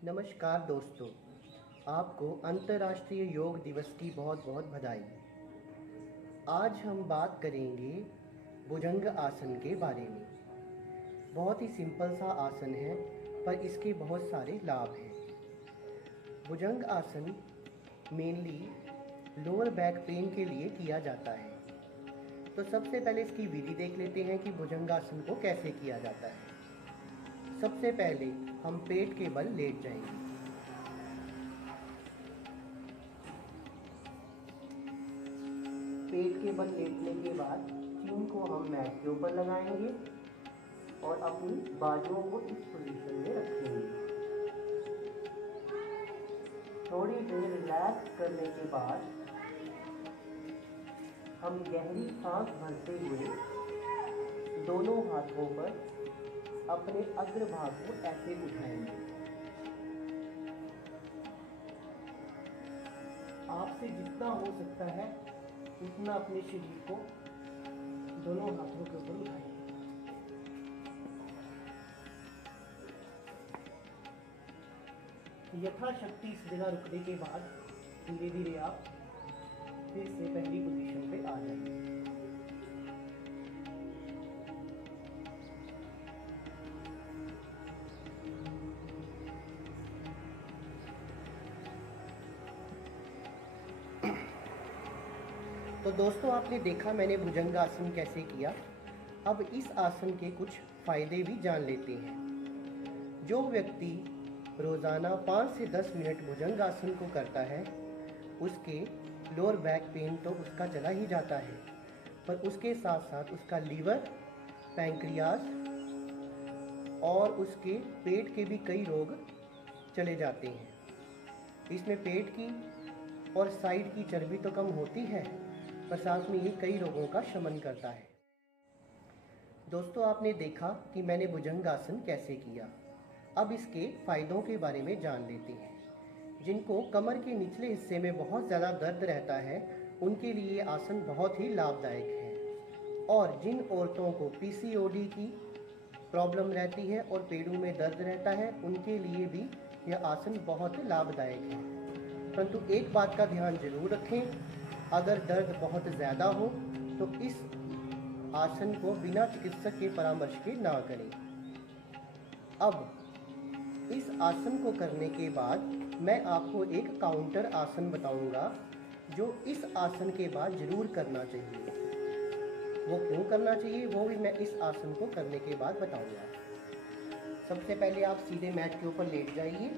नमस्कार दोस्तों, आपको अंतर्राष्ट्रीय योग दिवस की बहुत बहुत बधाई। आज हम बात करेंगे भुजंग आसन के बारे में। बहुत ही सिंपल सा आसन है, पर इसके बहुत सारे लाभ हैं। भुजंग आसन मेनली लोअर बैक पेन के लिए किया जाता है। तो सबसे पहले इसकी विधि देख लेते हैं कि भुजंग आसन को कैसे किया जाता है। सबसे पहले हम पेट के बल लेट जाएंगे। पेट के बल लेटने के बाद चीन को हम मैट के ऊपर लगाएंगे और अपनी बाजुओं को इस पोजीशन में रखेंगे। थोड़ी देर रिलैक्स करने के बाद हम गहरी सांस भरते हुए दोनों हाथों पर अपने अग्रभाग को ऐसे उठाएंगे। आपसे जितना हो सकता है उतना अपने शरीर को दोनों हाथों के ऊपर उठाएंगे। यथाशक्ति इस जगह रुकने के बाद धीरे धीरे आप फिर से पहली पोजीशन पे आ जाएंगे। तो दोस्तों, आपने देखा मैंने भुजंग आसन कैसे किया। अब इस आसन के कुछ फायदे भी जान लेते हैं। जो व्यक्ति रोज़ाना 5 से 10 मिनट भुजंग आसन को करता है, उसके लोअर बैक पेन तो उसका चला ही जाता है, पर उसके साथ साथ उसका लीवर, पैंक्रियाज और उसके पेट के भी कई रोग चले जाते हैं। इसमें पेट की और साइड की चर्बी तो कम होती है, पर साथ में ये कई रोगों का शमन करता है। दोस्तों, आपने देखा कि मैंने भुजंग आसन कैसे किया। अब इसके फायदों के बारे में जान लेते हैं। जिनको कमर के निचले हिस्से में बहुत ज़्यादा दर्द रहता है, उनके लिए ये आसन बहुत ही लाभदायक है। और जिन औरतों को पीसीओडी की प्रॉब्लम रहती है और पेड़ों में दर्द रहता है, उनके लिए भी यह आसन बहुत लाभदायक है। परंतु एक बात का ध्यान जरूर रखें, अगर दर्द बहुत ज़्यादा हो तो इस आसन को बिना चिकित्सक के परामर्श के ना करें। अब इस आसन को करने के बाद मैं आपको एक काउंटर आसन बताऊंगा, जो इस आसन के बाद जरूर करना चाहिए। वो क्यों करना चाहिए वो भी मैं इस आसन को करने के बाद बताऊंगा। सबसे पहले आप सीधे मैट के ऊपर लेट जाइए।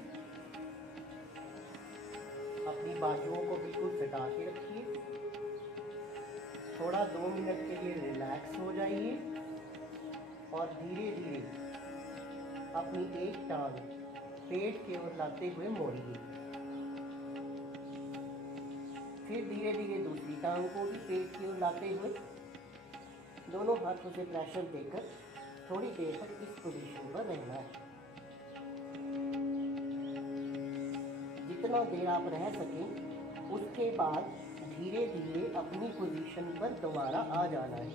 अपनी बाजुओं को बिल्कुल सटा के रखिए। थोड़ा 2 मिनट के लिए रिलैक्स हो जाइए और धीरे धीरे अपनी एक टांग पेट की ओर लाते हुए मोड़िए। फिर धीरे धीरे दूसरी टांग को भी पेट की ओर लाते हुए दोनों हाथों से प्रेशर देकर थोड़ी देर तक इस पोजीशन पर रहना है। जितना देर आप रह सकें, उसके बाद धीरे धीरे अपनी पोजीशन पर दोबारा आ जाना है।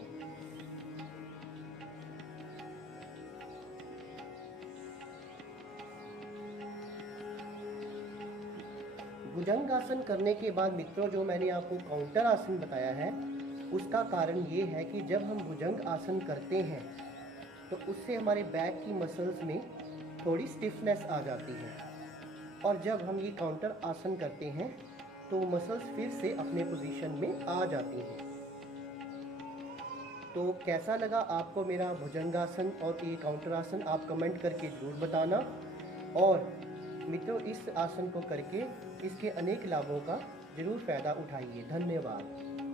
भुजंग आसन करने के बाद मित्रों, जो मैंने आपको काउंटर आसन बताया है, उसका कारण ये है कि जब हम भुजंग आसन करते हैं तो उससे हमारे बैक की मसल्स में थोड़ी स्टिफनेस आ जाती है, और जब हम ये काउंटर आसन करते हैं तो मसल्स फिर से अपने पोजीशन में आ जाती हैं। तो कैसा लगा आपको मेरा भुजंग आसन और ये काउंटर आसन, आप कमेंट करके ज़रूर बताना। और मित्रों, इस आसन को करके इसके अनेक लाभों का जरूर फ़ायदा उठाइए। धन्यवाद।